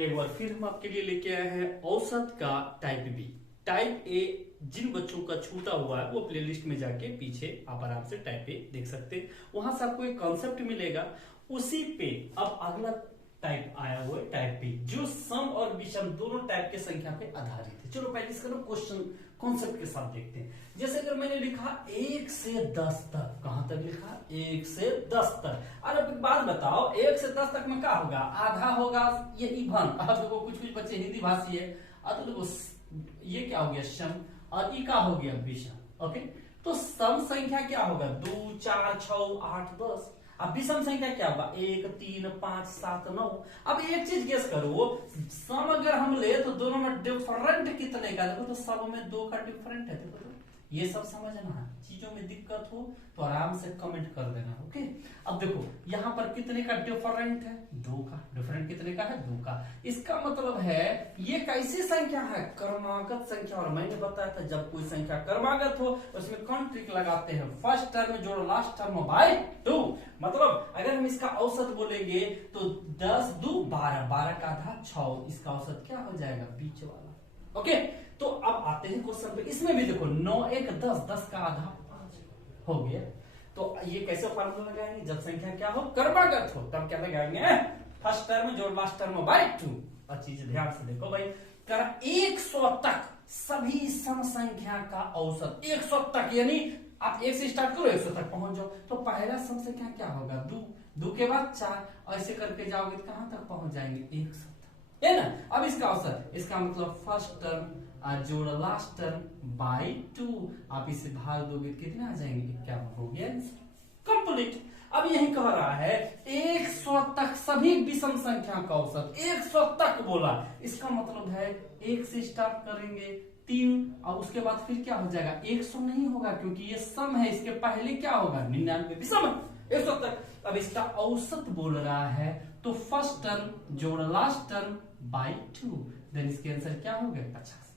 एक बार फिर हम आपके लिए लेके आए हैं औसत का टाइप बी। टाइप ए जिन बच्चों का छूटा हुआ है वो प्लेलिस्ट में जाके पीछे आप आराम से टाइप ए देख सकते हैं, वहां से आपको एक कॉन्सेप्ट मिलेगा। उसी पे अब अगला टाइप आया हुआ है टाइप बी, जो सम और विषम दोनों टाइप के संख्या पे आधारित है। चलो पहले इसका क्वेश्चन कॉन्सेप्ट के साथ देखते हैं। जैसे अगर मैंने लिखा 1 से 10 तक, कहां तक लिखा 1 से 10 तक। और अब एक बात बताओ, 1 से 10 तक में क्या होगा? आधा होगा ये इवन। अब देखो कुछ कुछ बच्चे हिंदी भाषी है, अब देखो ये क्या हो गया सम और ई का हो गया विषम। ओके, तो सम संख्या क्या होगा? 2 4 6 8 10। अब विषम संख्या क्या होगा? 1 3 5 7 9। अब एक चीज गेस करो, सम अगर हम ले तो दोनों में डिफरेंट कितने का? देखो तो सब में 2 का डिफरेंट है। देखो तो ये सब समझना है। चीजों में दिक्कत हो तो आराम से कमेंट कर देना। ओके, अब देखो यहाँ पर कितने का डिफरेंट है? 2 का। डिफरेंट कितने का है? 2 का। इसका मतलब है ये कैसी संख्या है? क्रमागत संख्या। और मैंने बताया था जब कोई संख्या क्रमागत हो उसमें कौन ट्रिक लगाते हैं? फर्स्ट टर्म जोड़ो लास्ट टर्म बाय 2। मतलब अगर हम इसका औसत बोलेंगे तो 10 2 12, 12 का आधा 6। इसका औसत क्या हो जाएगा? बीच वाला। ओके, तो अब आते हैं क्वेश्चन पे। इसमें भी देखो 9 1 10, 10 का आधा 5 हो गया। तो ये कैसे फार्मूला लगाएंगे? जब संख्या क्या हो? क्रमागत हो, तब क्या लगाएंगे? फर्स्ट टर्म जोड़ लास्ट टर्म बाय 2। और चीज ध्यान से देखो भाई, 100 तक सभी सम संख्या का औसत 100 तक, यानी आप 1 से स्टार्ट करो 100 तक पहुंच जाओ। तो पहला सम संख्या क्या होगा? 2, 2 के बाद 4, ऐसे करके जाओगे तो कहां तक पहुंच जाएंगे? 100 तक, है ना। अब इसका औसत, इसका मतलब फर्स्ट टर्म जोड़ लास्ट टर्म बाय 2। आप इसे भाग दोगे कितना आ जाएंगे? 51 हो गया कंप्लीट। अब यही कह रहा है 100 तक सभी विषम संख्या का औसत। 100 तक बोला, इसका मतलब है 1 से स्टार्ट करेंगे 3 और उसके बाद फिर क्या हो जाएगा? 100 नहीं होगा क्योंकि ये सम है, इसके पहले क्या होगा? 99 विषम 100 तक। अब इसका औसत बोल रहा है तो फर्स्ट टर्म जोड़ लास्ट टर्म बाय 2। देन इसके आंसर क्या हो गया? 50।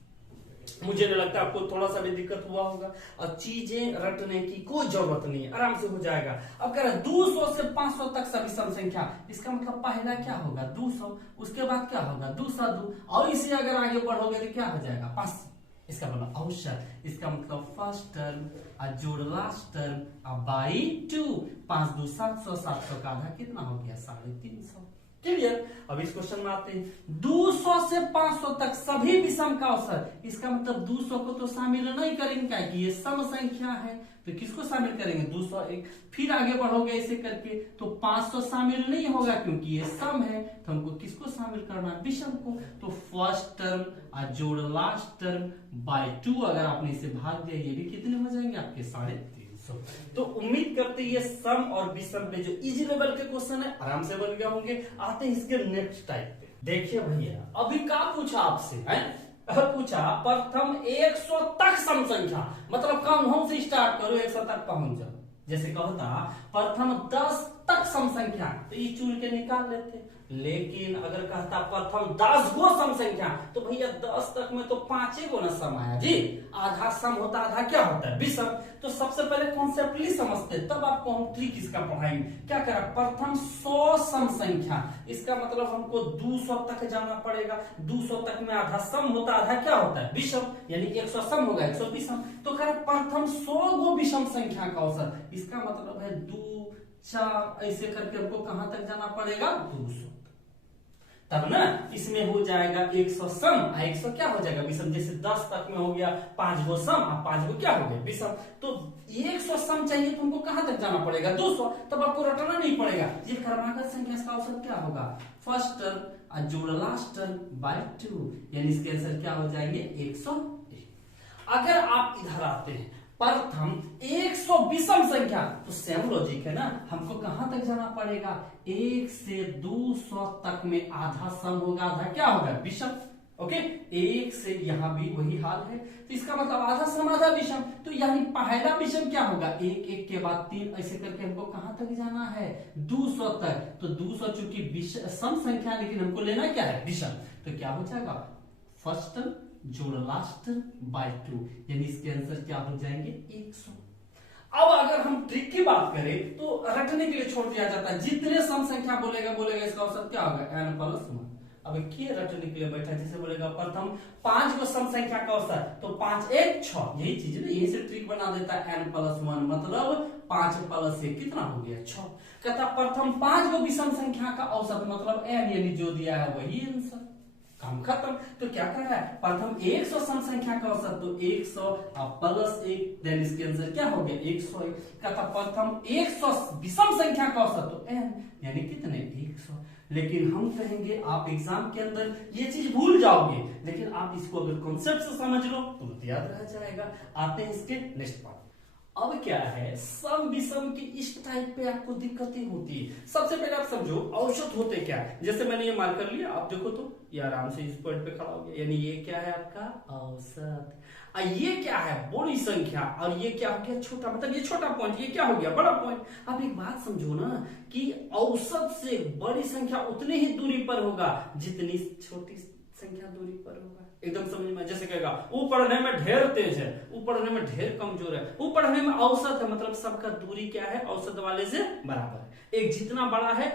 मुझे नहीं लगता आपको थोड़ा सा भी दिक्कत हुआ होगा और चीजें रटने की कोई जरूरत नहीं है, आराम से हो जाएगा। अब कह रहा है 200 से 500 तक सभी सम संख्या। इसका मतलब पहला क्या होगा? 200, उसके बाद क्या होगा? 2 2, और इसे अगर आगे बढ़ोगे तो क्या हो जाएगा? 500। इसका मतलब औसत, इसका मतलब फर्स्ट टर्म जोड़ लास्ट टर्म बाय 2। 5 2 700, 700 का आधा कितना हो गया? 350। क्लियर। अब इस क्वेश्चन में आते हैं 200 से 500 तक सभी विषम का औसत। इसका मतलब 200 को तो शामिल नहीं करेंगे क्या कि ये सम संख्या है, तो किसको शामिल करेंगे? 201। फिर आगे बढ़ोगे ऐसे करके तो 500 शामिल नहीं होगा क्योंकि ये सम है, तो हमको किसको शामिल करना है? विषम को। तो फर्स्ट टर्म जोड़ लास्ट टर्म बाय 2। अगर आपने इसे भाग दिया ये भी कितने हो जाएंगे? आपके 350। तो उम्मीद करते ये सम और विषम पे जो इजी लेवल के क्वेश्चन है आराम से बन गए होंगे। आते हैं इसके नेक्स्ट टाइप पे। देखिए भैया अभी क्या पूछा आपसे है? पूछा प्रथम 100 तक सम संख्या, मतलब कम से स्टार्ट करो 100 तक पहुंच जाओ। जैसे कहता प्रथम 10 तक सम संख्या तो ये चुन के निकाल लेते, लेकिन अगर कहता प्रथम 10 गो सम संख्या तो भैया 10 तक में तो 5 गो ना सम आया जी। आधा सम होता, आधा क्या होता है? विषम। तो सबसे पहले कॉन्सेप्टली समझते, तब आपको हम ट्रिक इसका पढ़ाएंगे। क्या करा? प्रथम 100 सम संख्या, इसका मतलब हमको 200 तक जाना पड़ेगा। 200 तक में आधा सम होता, आधा क्या होता है? विषम, यानी 100 सम होगा 100 विषम। तो कह प्रथम 100 गो विषम संख्या का औसत। इसका मतलब है 2 4 ऐसे करके हमको कहां तक जाना पड़ेगा? 200 तब ना इसमें हो जाएगा 100 सम, 100 क्या हो जाएगा? विषम। जैसे 10 तक में हो गया 5 गो सम और 5 गो क्या हो गया? विषम। तो 100 सम चाहिए तो हमको कहां तक जाना पड़ेगा? 200। तब आपको रटना नहीं पड़ेगा। ये क्रमागत संख्या, इसका औसत क्या होगा? फर्स्ट टर्म जोड़ लास्ट टर्म बाय 2, यानी इसके आंसर क्या हो जाएंगे? 101। अगर आप इधर आते हैं प्रथम 100 विषम संख्या तो सेम लॉजिक है ना, हमको कहां तक जाना पड़ेगा? 1 से 200 तक में आधा सम होगा, आधा क्या होगा? विषम। ओके, 1 से यहां भी वही हाल है, तो इसका मतलब आधा सम आधा विषम। तो यानी पहला विषम क्या होगा? 1 1 के बाद 3, ऐसे करके हमको कहां तक जाना है? 200 तक। तो 200 चूंकि सम संख्या, लेकिन हमको लेना क्या है? विषम। तो क्या हो जाएगा? फर्स्ट टर्म जोड़ लास्ट टर्म बाय 2, यानी इसके आंसर क्या हो जाएंगे? 100। अब अगर हम ट्रिक की बात करें तो रटने के लिए छोड़ दिया जाता है। जितने सम संख्या बोलेगा इसका औसत क्या होगा? n + 1। अब के रटने के लिए बैठा, जैसे बोलेगा प्रथम 5 को सम संख्या का औसत, तो 5 1 6, यही चीज है ना, यही से ट्रिक बना देता है n+1, मतलब 5 + 1 कितना हो गया 6। कहता प्रथम 5 को विषम संख्या का औसत, मतलब n, यानी जो दिया है वही आंसर, काम खत्म। तो क्या कर रहा है, प्रथम 100 सम संख्या का औसत, तो 100 + 1, देन इसके आंसर क्या हो गया 101। कहता प्रथम 100 विषम संख्या का औसत, तो n, यानी कितने 100। लेकिन हम कहेंगे आप एग्जाम के अंदर ये चीज भूल जाओगे, लेकिन आप इसको अगर कॉन्सेप्ट से समझ लो तो याद रह जाएगा। आते हैं इसके नेक्स्ट पार्ट। अब क्या है, सम विषम की इस टाइप पे आपको दिक्कतें होती है। सबसे पहले आप समझो औसत होते क्या है। जैसे मैंने ये मार्क कर लिया, आप देखो तो ये आराम से इस पॉइंट पे खड़ा हो गया, यानी ये क्या है आपका औसत। ये क्या है बड़ी संख्या, और ये क्या हो गया छोटा, मतलब ये छोटा पॉइंट, ये क्या हो गया बड़ा पॉइंट। आप एक बात समझो ना कि औसत से बड़ी संख्या उतनी ही दूरी पर होगा जितनी छोटी संख्या दूरी पर होगा। एकदम समझ में, जैसे कहेगा वो पढ़ने में ढेर तेज है, वो पढ़ने में ढेर कमजोर है, वो पढ़ने में औसत है, मतलब सबका दूरी क्या है औसत वाले से बराबर है। एक जितना बड़ा है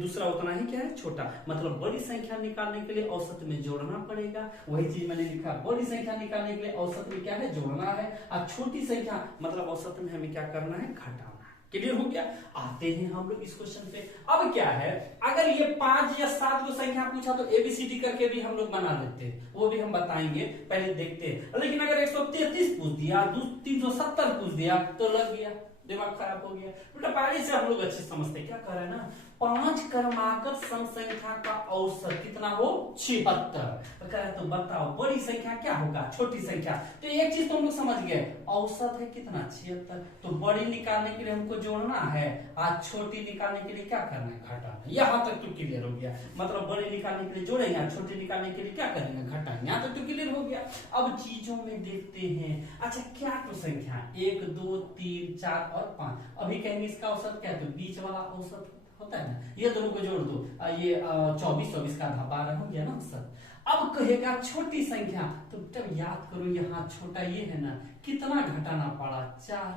दूसरा उतना ही क्या है छोटा, मतलब बड़ी संख्या निकालने के लिए औसत में जोड़ना पड़ेगा। वही चीज मैंने लिखा, बड़ी संख्या निकालने के लिए औसत में क्या है जोड़ना है, और छोटी संख्या मतलब औसत में हमें क्या करना है घटाना। क्लियर हो गया। आते हैं हम लोग इस क्वेश्चन पे। अब क्या है, अगर ये 5 या 7 को संख्या पूछा तो एबीसीडी करके भी हम लोग बना लेते हैं, वो भी हम बताएंगे, पहले देखते हैं। लेकिन अगर 133 पूछ दिया, 370 पूछ दिया तो लग गया, दिमाग खराब हो गया। बेटा पहले से हम लोग अच्छे समझते हैं, क्या कर रहे हैं ना, 5 क्रमागत सम संख्या का औसत कितना हो 76। तो बताओ बड़ी संख्या क्या होगा छोटी संख्या। तो एक चीज तो हम लोग समझ गए, औसत है कितना 76, तो बड़ी निकालने के लिए हमको जोड़ना है, आज छोटी निकालने के लिए क्या करना है घटाना। यहाँ तक तो क्लियर हो गया, मतलब बड़ी निकालने के लिए जोड़ेंगे, छोटी निकालने के लिए क्या करेंगे घटाएंगे। यहाँ तक तो क्लियर हो गया। अब चीजों में देखते हैं, अच्छा क्या तो संख्या 1 2 3 4 और 5, अभी कहेंगे इसका औसत क्या है, तो बीच वाला औसत होता है ना, ये दोनों को जोड़ दो, ये 24 का आधा 12 हो गया ना औसत। अब कहेगा छोटी संख्या, तो तब याद करो यहाँ छोटा ये है ना, कितना घटाना पड़ा 4।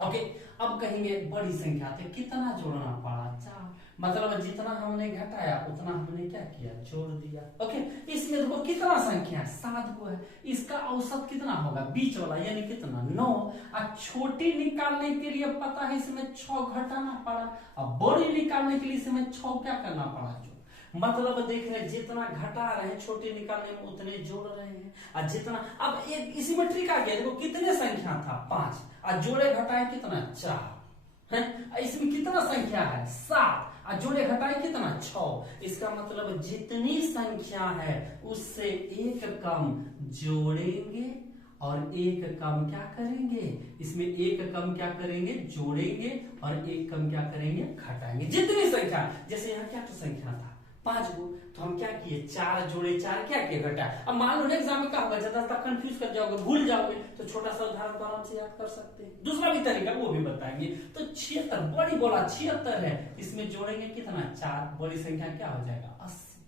ओके, अब कहेंगे बड़ी संख्या थे, कितना जोड़ना पड़ा 4, मतलब जितना हमने घटाया उतना हमने क्या किया जोड़ दिया। ओके, इसमें देखो कितना संख्या 7 को है, इसका औसत कितना होगा बीच वाला, यानी कितना 9। अब छोटी निकालने के लिए पता है इसमें 6 घटाना पड़ा, अब बड़ी निकालने के लिए इसमें 6 क्या करना पड़ा जो, मतलब देख रहे हैं जितना घटा रहे हैं छोटे निकालने में उतने जोड़ रहे हैं, और जितना अब एक इसी में ट्रिक आ गया, देखो कितने संख्या था 5, और जोड़े घटाए कितना 4 है, इसमें कितना संख्या है 7, और जोड़े घटाए कितना 6। इसका मतलब जितनी संख्या है उससे एक कम जोड़ेंगे और एक कम क्या करेंगे, इसमें एक कम क्या करेंगे जोड़ेंगे और एक कम क्या करेंगे घटाएंगे। जितनी संख्या, जैसे यहाँ क्या तो संख्या था 5 को, तो हम क्या किए 4 जोड़े 4 क्या किए घटाए। अब मान लो एग्जाम में क्या होगा, ज्यादा कंफ्यूज कर जाओगे भूल जाओगे, तो छोटा सा उदाहरण आराम से याद कर सकते हैं। दूसरा भी तरीका वो भी बताएंगे। तो 76 बड़ी बोला 76 है, इसमें जोड़ेंगे कितना 4, बड़ी संख्या क्या हो जाएगा 80,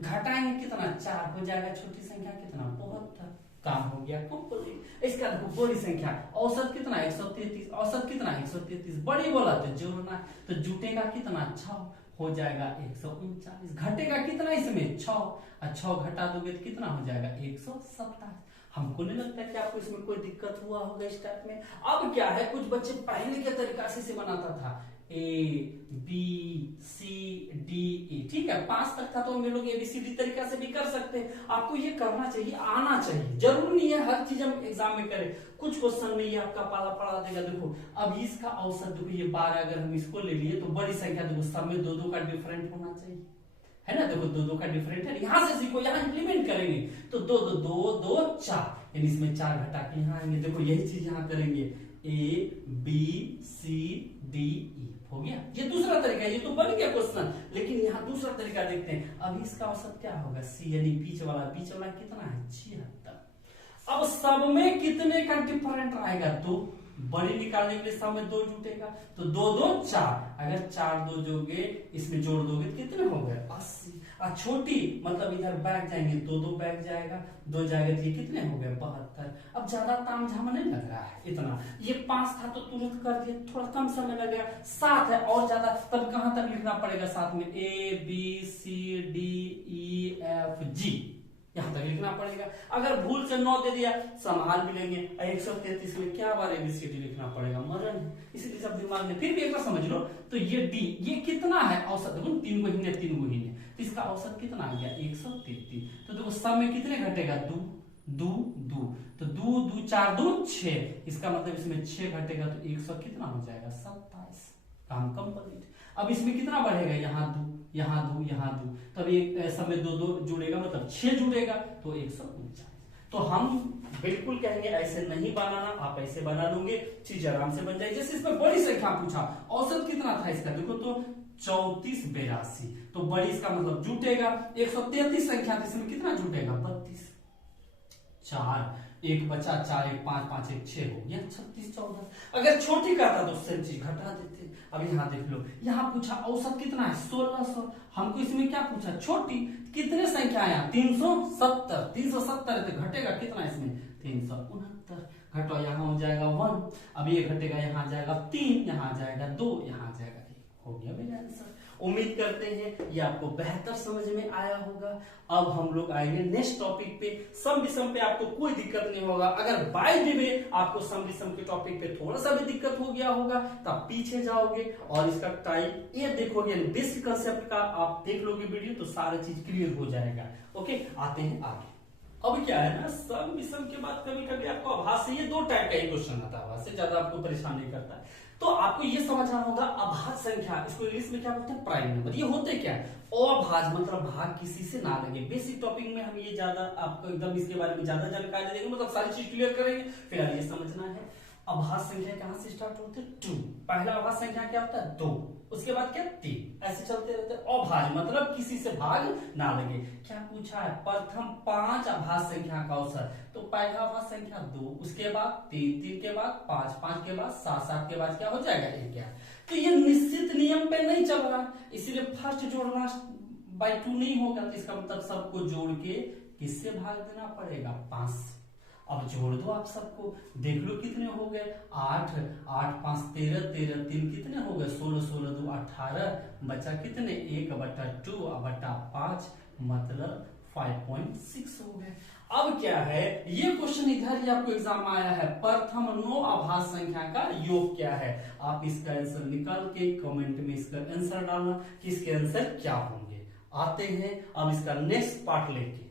घटाएंगे कितना 4 हो जाएगा, छोटी संख्या कितना 72, काम हो गया कंप्लीट। इसका देखो बड़ी संख्या औसत कितना 133, औसत कितना 133, बड़ी बोला तो जोड़ना, तो जुटेगा कितना 6 हो जाएगा 139, घटेगा कितना इसमें 6, और 6 घटा दोगे तो कितना हो जाएगा 127। हमको नहीं लगता कि आपको इसमें कोई दिक्कत हुआ होगा इस टाइप में। अब क्या है, कुछ बच्चे पहले के तरीका से बनाता था ABCDE, ठीक है 5 तक था, तो हम लोग ABCD तरीका से भी कर सकते हैं। आपको ये करना चाहिए, आना चाहिए, जरूर नहीं है हर चीज हम एग्जाम में करें, कुछ क्वेश्चन में ये आपका पाला पड़ा देगा। देखो अब इसका औसत देखो ये 12, अगर हम इसको ले लिए तो बड़ी संख्या देखो सब में 2-2 का डिफरेंट होना चाहिए, है ना, देखो 2-2 का डिफरेंट है, यहाँ से सीखो, यहाँ इंप्लीमेंट करेंगे तो 2-2 4, यानी इसमें 4 घटा के यहाँ आएंगे। देखो यही चीज यहाँ करेंगे ABCDE हो गया। ये दूसरा तरीका है, ये तो बन गया क्वेश्चन, लेकिन यहाँ दूसरा तरीका देखते हैं। अब इसका औसत क्या होगा C, यानी बीच वाला कितना है 76। अब सब में कितने का डिफरेंट आएगा 2, बड़ी निकालने के लिए सब में 2 जुटेगा, तो 2-2 4, अगर 4 2 जोगे इसमें जोड़ दोगे कितने हो गए 80। और छोटी मतलब इधर बैग जाएंगे, दो बैग जाएगा, दो जाएगा तो ये कितने हो गए 72। अब ज्यादा तामझाम नहीं लग रहा है इतना, ये 5 था तो तुरंत कर दिया, थोड़ा कम समय लगेगा। 7 है और ज्यादा, तब कहां तक लिखना पड़ेगा साथ में, ABCDEFG, यहां तक लिखना पड़ेगा। अगर भूल से 9 दे दिया संभाल भी लेंगे, 133 में क्या बार ABCD लिखना पड़ेगा, मरण है। इसलिए सब दिमाग में, फिर भी एक बार समझ लो। तो ये D ये कितना है औसत, देखो 3 महीने 3 महीने, तो इसका औसत कितना आ गया 133। तो देखो सब में कितने घटेगा, 2 2 2, तो 2 2 4 2 6, इसका मतलब इसमें 6 घटेगा तो 100 कितना हो जाएगा 27। काम कंप्लीट। अब इसमें कितना बढ़ेगा, यहाँ 2 यहाँ 2 यहाँ 2, तब एक सब में 2 2 जुड़ेगा मतलब 6 जुड़ेगा तो 139। तो हम बिल्कुल कहेंगे ऐसे नहीं बनाना, आप ऐसे बना लोगे, चीज आराम से बन जाएगी। जैसे इसमें बड़ी संख्या पूछा, औसत कितना था इसका, देखो तो 34 82, तो बड़ी इसका मतलब जुटेगा। 133 संख्या थी, इसमें कितना जुटेगा 32, 4 1 बचा, 4 1 5 5 1 6 हो गया 36 14। अगर छोटी का था तो उससे चीज घटा देते। अब यहाँ देख लो, यहाँ पूछा औसत कितना है 1600, हमको इसमें क्या पूछा छोटी, कितने संख्या है 370, 370 है तो घटेगा कितना इसमें 369, घटो यहाँ हो जाएगा 1, अब ये घटेगा यहाँ जाएगा 3, यहाँ जाएगा 2, यहाँ जाएगा 1, हो गया मेरा आंसर। उम्मीद करते हैं ये आपको बेहतर समझ में आया होगा। अब हम लोग आएंगे नेक्स्ट टॉपिक पे, सम विषम पे आपको कोई दिक्कत नहीं होगा। अगर बाय द वे आपको सम विषम के टॉपिक पे थोड़ा सा भी दिक्कत हो गया होगा तो आप पीछे जाओगे और इसका टाइप ये देखोगे, बेसिक कंसेप्ट का आप देख लोगे वीडियो तो सारा चीज क्लियर हो जाएगा। ओके, आते हैं आगे। अब क्या है ना, सम विषम के बाद कभी कभी आपको आभास से, ये 2 टाइप का ही क्वेश्चन आता है, आभास से ज्यादा आपको परेशान नहीं करता है। तो आपको ये समझना होगा अभाज्य संख्या, इसको इंग्लिश में क्या बोलते हैं प्राइम नंबर। ये होते क्या है, अभाज्य मतलब भाग किसी से ना लगे। बेसिक टॉपिक में हम ये ज्यादा आपको एकदम इसके बारे में ज्यादा जानकारी देंगे, मतलब सारी चीज क्लियर करेंगे। फिलहाल ये समझना है अभाज्य संख्या कहां से स्टार्ट होते हैं 2, पहला अभाज्य संख्या क्या होता है 2, उसके बाद क्या 3, ऐसे चलते रहते हैं। अभाज्य मतलब किसी से भाग ना लगे। क्या पूछा है, प्रथम 5 अभाज्य संख्या का औसत, तो पहला अभाज्य संख्या 2, उसके बाद 3, 3 के बाद 5, 5 के बाद 7, 7 के बाद क्या हो जाएगा 1। तो ये निश्चित नियम पे नहीं चल रहा, इसीलिए फर्स्ट जोड़ना बाय 2 नहीं होगा, तो इसका मतलब सबको जोड़ के किससे भाग देना पड़ेगा 5। अब जोड़ दो आप सबको, देख लो कितने हो गए 8 8 5 13 13 3 कितने हो गए 16 16 2 18, बचा कितने 1/2/5 मतलब 5.6 हो गए। अब क्या है, ये क्वेश्चन इधर ही आपको एग्जाम में आया है, प्रथम 9 अभाज्य संख्या का योग क्या है। आप इसका आंसर निकाल के कमेंट में इसका आंसर डालना कि इसके आंसर क्या होंगे। आते हैं अब इसका नेक्स्ट पार्ट लेके।